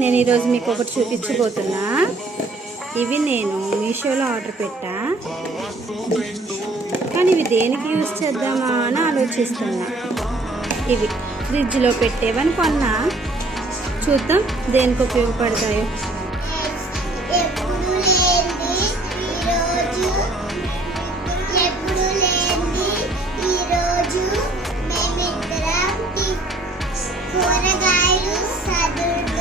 నేను ఈరోజు మీకు ఒకటి చూపించబోతున్నా. ఇవి నేను మీషోలో ఆర్డర్ పెట్టా, కానీ ఇవి దేనికి యూజ్ చేద్దామా అని ఆలోచిస్తున్నా. ఇవి ఫ్రిడ్జ్లో పెట్టేవని కొన్నా, చూద్దాం దేనికి ఉపయోగపడతాయో. కూరగాయలు సదురు